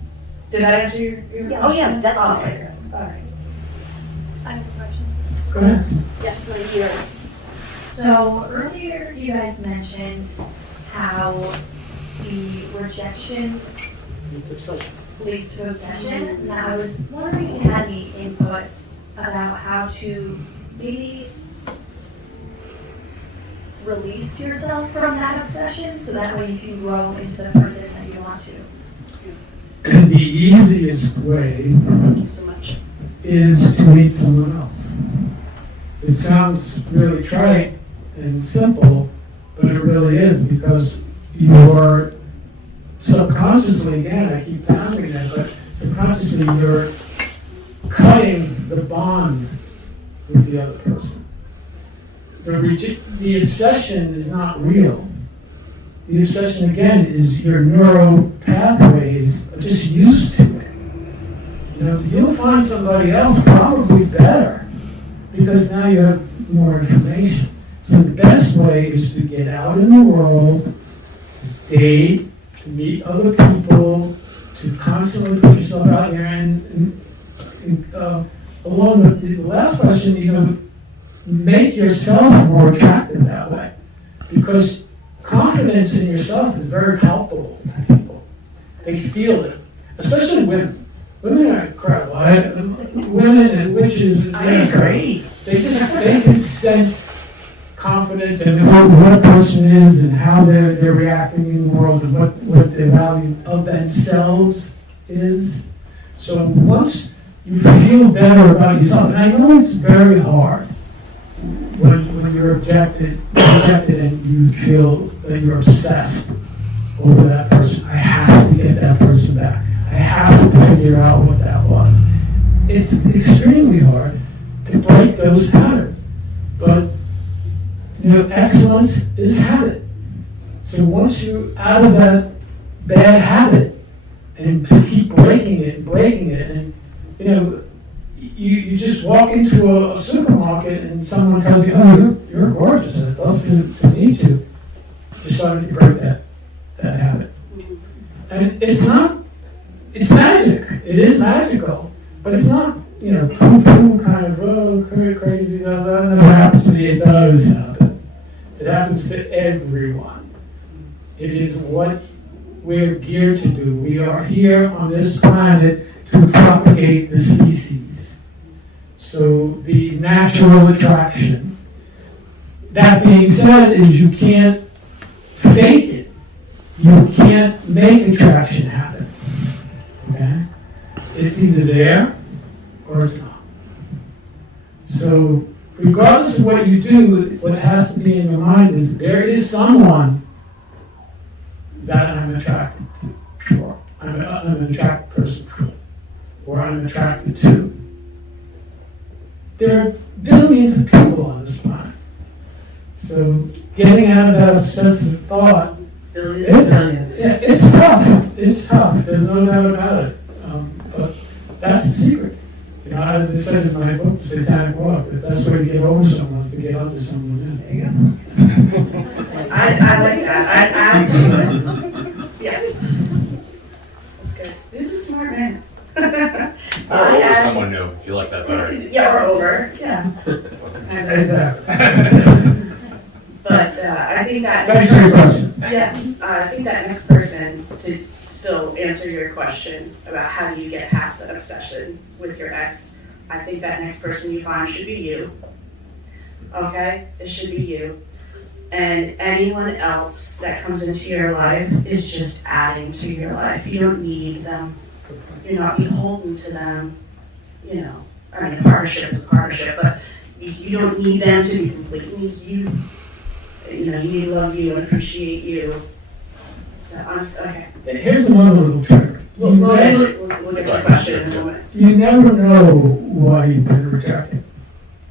Did that answer your Yeah, oh yeah, definitely. Okay, all right. I have a question. Go ahead. Yes, my dear. So earlier you guys mentioned how the rejection leads to obsession. And I was wondering if you had any input about how to maybe release yourself from that obsession so that way you can grow into the person that you want to. The easiest way Thank you so much. is to meet someone else. It sounds really trite and simple, but it really is because you're subconsciously, again, I keep pounding that, but subconsciously you're cutting the bond with the other person. The obsession is not real. The obsession, again, is your neural pathways are just used to it. You know, you'll find somebody else probably better because now you have more information. So the best way is to get out in the world, to date, to meet other people, to constantly put yourself out there and along with the last question, you know, make yourself more attractive that way. Because confidence in yourself is very palpable to people. They feel it, especially women. Women are incredible. Women and witches, I agree. they can sense confidence and what a person is and how they're reacting in the world and what their value of themselves is. So once you feel better about yourself, and I know it's very hard when you're rejected and you feel that you're obsessed over that person. I have to get that person back. I have to figure out what that was. It's extremely hard to break those patterns. But you know, excellence is habit. So once you're out of that bad habit and keep breaking it, and you know, you just walk into a supermarket and someone tells you, oh, you're gorgeous, and I'd love to meet you. You're starting to break that habit. And it's magic. It is magical, but it's not, you know, poo-poo kind of, oh, crazy, that never happens to me. It does happen. It happens to everyone. It is what we're geared to do. We are here on this planet to propagate the species. So the natural attraction. That being said, is you can't fake it. You can't make attraction happen. Okay? It's either there or it's not. So regardless of what you do, what has to be in your mind is there is someone that I'm attracted to. Sure. I'm an attracted person for. Or I'm attracted to. There are billions of people on this planet. So getting out of that obsessive thought, Billions. yeah, it's tough. It's tough. There's no doubt about it. But that's the secret. You know, as I said in my book, Satanic Warlock, the best way to get over someone is to get under someone. There you go. I like that. I add to it. Yeah. That's good. This is a smart man. Or over someone new, if you like that better. Yeah, or over. Yeah. Exactly. But I think that Thanks for your question. I think that next person, to still answer your question about how do you get past that obsession with your ex, I think that next person you find should be you. Okay? It should be you. And anyone else that comes into your life is just adding to your life. You don't need them. You're not beholden to them. You know, I mean, a partnership is a partnership, but you don't need them to be complete. You need you. You know, you need to love you and appreciate you. So, okay. Here's another little trick. We'll get to the question in a moment. You never know why you've been rejected.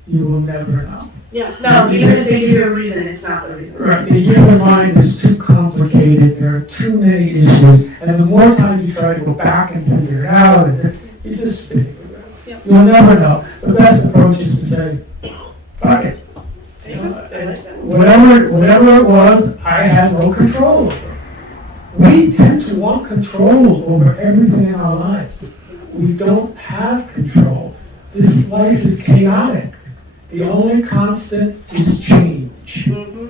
You will never know. Yeah, no, even if they give you a reason, it's not the reason. Right, the human mind is too complicated, there are too many issues, and the more times you try to go back and figure it out, you just, you'll never know. The best approach is to say, fuck it. Whatever it was, I had no control over. We tend to want control over everything in our lives. We don't have control. This life is chaotic. The only constant is change. Mm-hmm.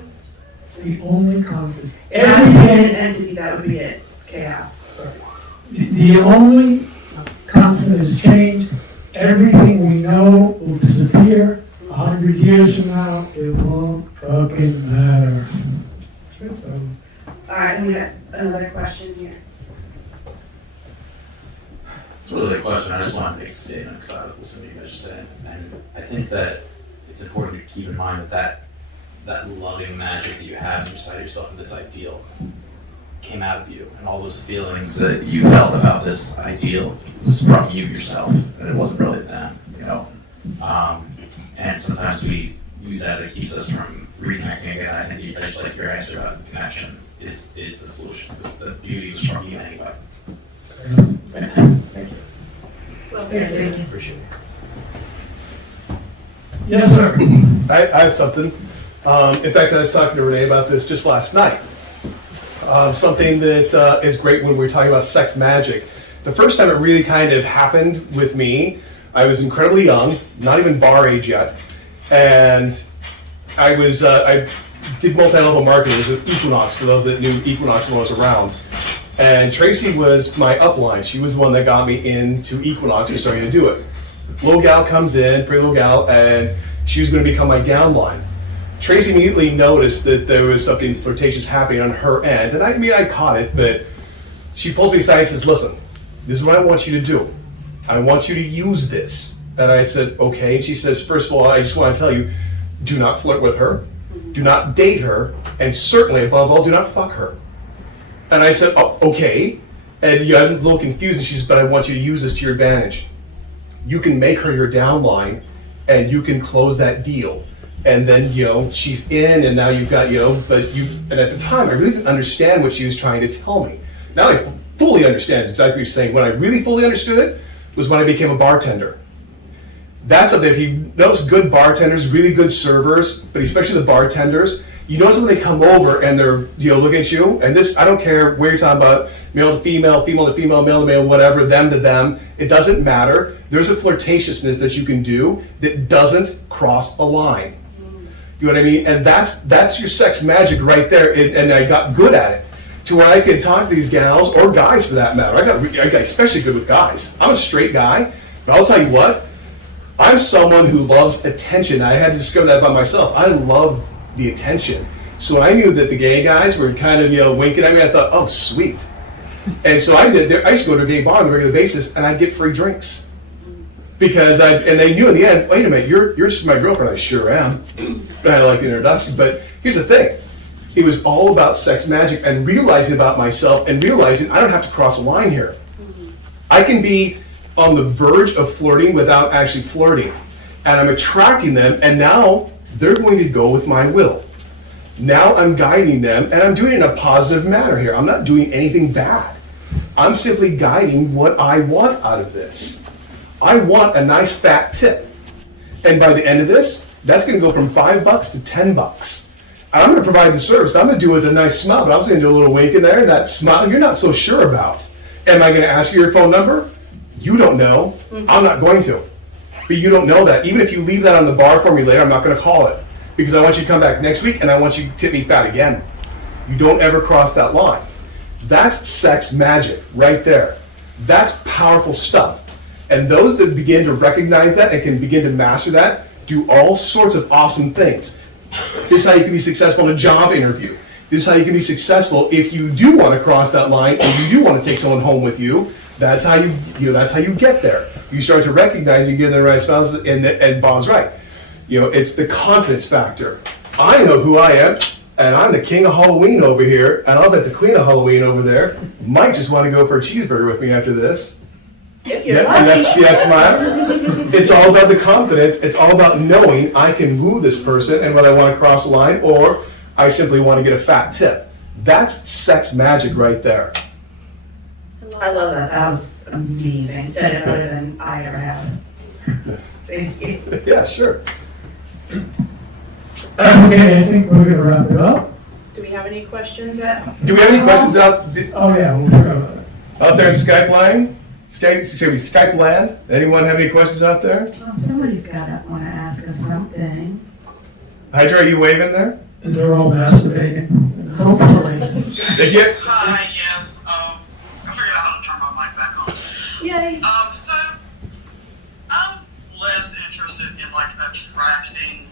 The only constant. Everything Everything, entity, that would be it. Chaos. the only constant is change. Everything we know will disappear. 100 years from now, it won't fucking matter. So, All right, and we have another question here. It's really a question. I just wanted to make a statement because I was listening to you guys just saying, and I think that it's important to keep in mind that loving magic that you have inside yourself and this ideal came out of you, and all those feelings that you felt about this ideal was from you yourself, and it wasn't really them, you know. And sometimes we use that; it keeps us from reconnecting again. I think I just like your answer about connection is the solution, because the beauty was from you anyway. Thank you. Well said. Thank you. Appreciate it. yes, sir. I have something. In fact, I was talking to Renee about this just last night. Something that is great when we're talking about sex magic. The first time it really kind of happened with me, I was incredibly young, not even bar age yet, and I did multi-level marketing. It was with Equinox, for those that knew Equinox when I was around. And Tracy was my upline. She was the one that got me into Equinox and starting to do it. Little gal comes in, pretty little gal, and she was going to become my downline. Tracy immediately noticed that there was something flirtatious happening on her end, and I caught it, but she pulls me aside and says, listen, this is what I want you to do. I want you to use this. And I said, okay. And she says, first of all, I just want to tell you, do not flirt with her, do not date her, and certainly, above all, do not fuck her. And I said, oh, okay. And I'm a little confused, and she says, but I want you to use this to your advantage. You can make her your downline, and you can close that deal. And then, she's in, and now you've got, and at the time, I really didn't understand what she was trying to tell me. Now I fully understand exactly what you're saying. When I really fully understood it was when I became a bartender. That's something, if you notice good bartenders, really good servers, but especially the bartenders, you notice when they come over and they're, looking at you, and this, I don't care where you're talking about, male to female, female to female, male to male, whatever, them to them, it doesn't matter. There's a flirtatiousness that you can do that doesn't cross a line. You know what I mean? And that's your sex magic right there, and I got good at it, to where I could talk to these gals, or guys for that matter. I got especially good with guys. I'm a straight guy, but I'll tell you what, I'm someone who loves attention. I had to discover that by myself. I love the attention. So when I knew that the gay guys were kind of, winking at me, I thought, oh, sweet. And so I used to go to a gay bar on a regular basis, and I'd get free drinks. Because and they knew in the end, wait a minute, you're just my girlfriend. I sure am. And I like the introduction. But here's the thing. It was all about sex magic and realizing about myself and realizing I don't have to cross a line here. I can be on the verge of flirting without actually flirting. And I'm attracting them, and now they're going to go with my will. Now I'm guiding them, and I'm doing it in a positive manner here. I'm not doing anything bad. I'm simply guiding what I want out of this. I want a nice fat tip. And by the end of this, that's going to go from $5 to $10. And I'm going to provide the service. I'm going to do it with a nice smile, but I'm just going to do a little wink in there, and that smile you're not so sure about. Am I going to ask you your phone number? You don't know. I'm not going to. But you don't know that. Even if you leave that on the bar for me later, I'm not going to call it. Because I want you to come back next week, and I want you to tip me fat again. You don't ever cross that line. That's sex magic right there. That's powerful stuff. And those that begin to recognize that and can begin to master that do all sorts of awesome things. This is how you can be successful in a job interview. This is how you can be successful if you do want to cross that line and you do want to take someone home with you. That's how that's how you get there. You start to recognize you get the right spouse, and Bob's right. It's the confidence factor. I know who I am, and I'm the king of Halloween over here, and I'll bet the queen of Halloween over there might just want to go for a cheeseburger with me after this. If you're Yeah, lucky. see that smile? It's all about the confidence. It's all about knowing I can woo this person and whether I want to cross the line or I simply want to get a fat tip. That's sex magic right there. I love that. That was amazing. Said it better than I ever have. Thank you. Yeah, sure. Okay, I think we're gonna wrap it up. Do we have any questions yet? Do we have any questions out Oh, yeah, we'll figure out that. out there in Skype line? Skype land? Anyone have any questions out there? Well, somebody's gotta want to ask us something. Hydra, are you waving there? And they're all masturbating, hopefully. Did you? Hi, yes. I figured out how to turn my mic back on. Yay. So I'm less interested in like attracting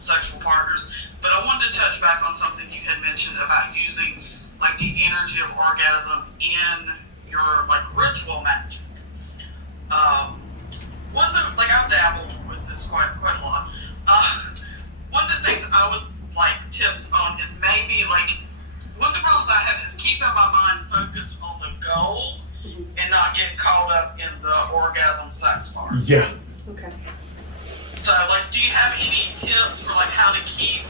sexual partners, but I wanted to touch back on something you had mentioned about using like the energy of orgasm in your like ritual magic. One of the, like I've dabbled with this quite a lot. One of the things I would like tips on is maybe like one of the problems I have is keeping my mind focused on the goal and not get caught up in the orgasm sex part. Yeah. Okay. So like, do you have any tips for like how to keep?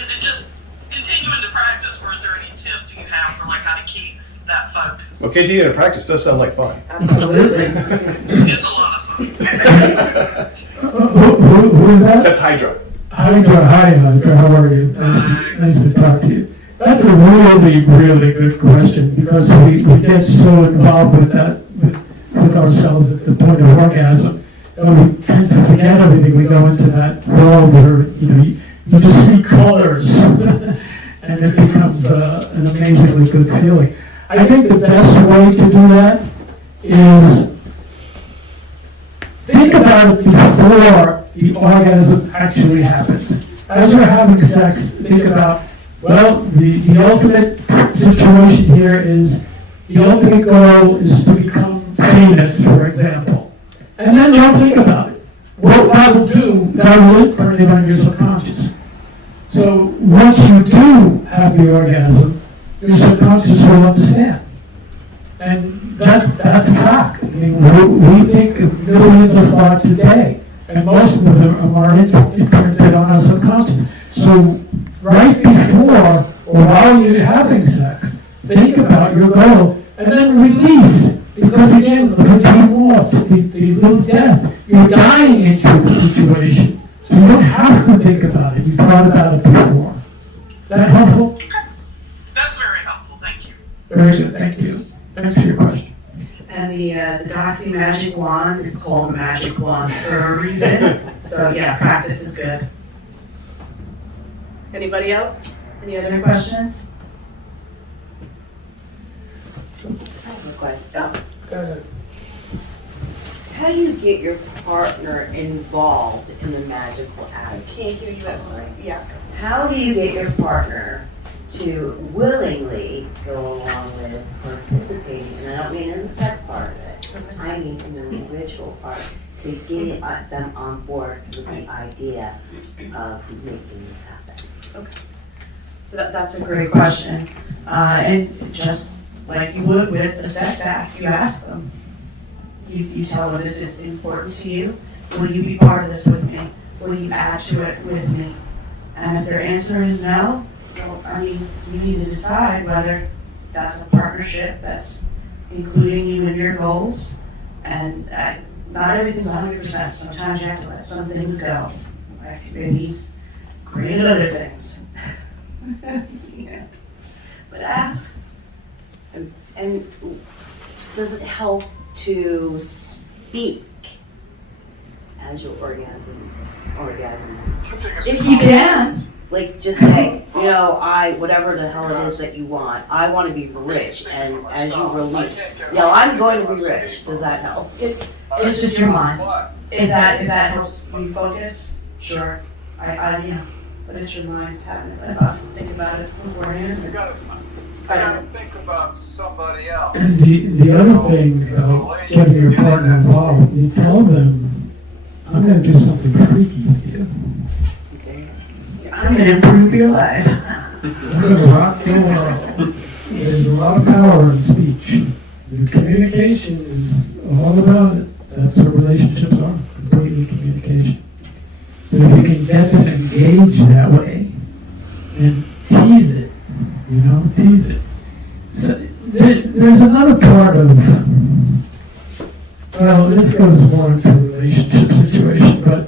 Is it just continuing to practice, or is there any tips you have for like how to keep that focus? Okay, continuing to practice does sound like fun. Absolutely. It's a lot of fun. Who is that? That's Hydra. Hydra, hi Hydra, how are you? Nice to talk to you. That's a really, really good question because we get so involved with that, with ourselves at the point of orgasm, that we tend to forget everything. We go into that world where, you just see colors and it becomes an amazingly good feeling. I think the best way to do that is think about it before the orgasm actually happens. As you're having sex, think about, well, the ultimate situation here is, the ultimate goal is to become famous, for example. And then don't think about it. What that will do, that will imprint it on your subconscious. So once you do have the orgasm, your subconscious will understand. And that's a fact. I mean, we think of millions of thoughts a day, and most of them are imprinted on our subconscious. So right before or while you're having sex, think about your goal, and then release. Because again, the between walls, the little death, you're dying into the situation. So you don't have to think about it. You thought about it before. That helpful? That's very helpful. Thank you. Very good. Thank you. Thanks for your question. And the Doxy Magic Wand is called Magic Wand for a reason. So yeah, practice is good. Anybody else? Any other questions? I have a question. Oh, How do you get your partner involved in the magical I aspect? can't hear you. Yeah. How do you get your partner to willingly go along with participating? And I don't mean in the sex part of it. I mean in the ritual part, to get them on board with the idea of making this happen. So that's a great question. And just like you would with a sex act, you ask them. You tell them this is important to you. Will you be part of this with me? Will you add to it with me? And if their answer is no, well, I mean, you need to decide whether that's a partnership that's including you in your goals. And not everything's 100%. Sometimes you have to let some things go. Like, and he's great at other things. Yeah. But ask. And does it help to speak as your orgasm? If you can. Like, just say, whatever the hell it is that you want, I want to be rich, and as you release, I'm going to be rich. Does that help? It's just your mind. If that helps you focus, sure. But it's your mind. It's having it. Think about it beforehand. You gotta think about somebody else. The other thing about getting your partner involved, you tell them, I'm going to do something freaky with you. I'm going to improve your life. I'm going to rock your world. There's a lot of power in speech. The communication is all about it. That's what relationships are, completely communication. But if you can get them engaged that way and tease it, tease it. So there's another part of, well, this goes more into a relationship situation, but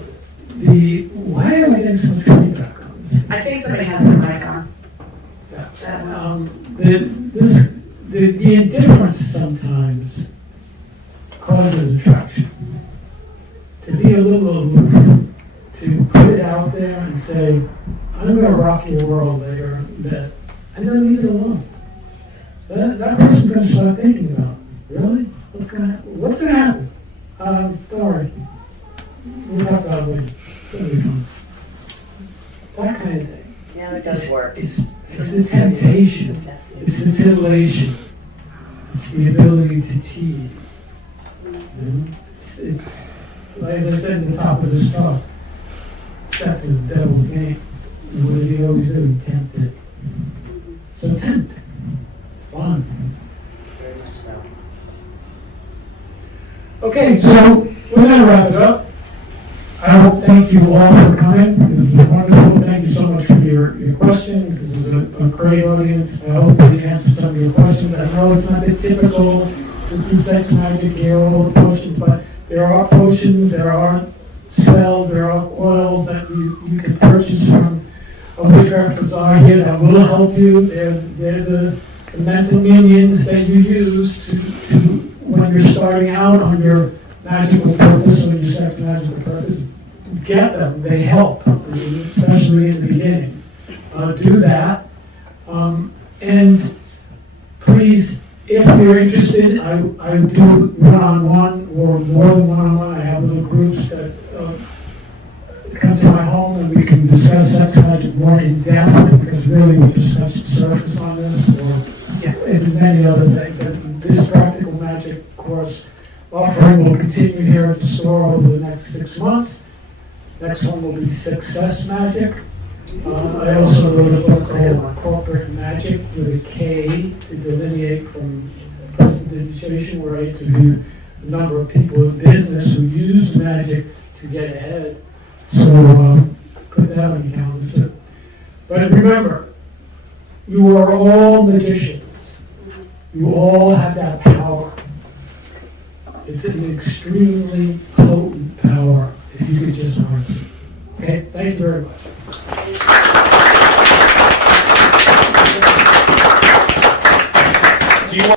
why am I getting so much feedback on this? I think somebody has their mic on. The indifference sometimes causes attraction. To be a little aloof, to put it out there and say, I'm going to rock your world later, and then leave it alone. That person's going to start thinking about, really? What's going to happen? Don't worry. We'll talk about it later. It's going to be fun. That kind of thing. Yeah, it does work. It's the temptation. It's the titillation. It's the ability to tease. It's as I said at the top of this talk, sex is the devil's game. And what did he always do? He tempted. So tempt. It's fun. Very much so. Okay, so we're going to wrap it up. I will thank you all for coming. It was wonderful. Thank you so much for your questions. This is a great audience. I hope we answered some of your questions. I know it's not the typical, this is sex magic here, all the potions, but there are potions, there are spells, there are oils that you can purchase from a Witchcraft Bazaar here that will help you. They're the mental minions that you use to when you're starting out on your magical purpose or your sex magical purpose. Get them, they help, especially in the beginning. Do that. And please, if you're interested, I do one-on-one or more than one-on-one. I have little groups that come to my home and we can discuss sex magic more in depth, because really we just touched the surface on this, and many other things. And this practical magic course offering will continue here at the store over the next 6 months. Next one will be Success Magic. I also wrote a book called Corporate Magic with a K to delineate from prestidigitation, where I interviewed a number of people in business who used magic to get ahead. So put that on your calendar too. But remember, you are all magicians. You all have that power. It's an extremely potent power if you could just harness it. Okay, thank you very much.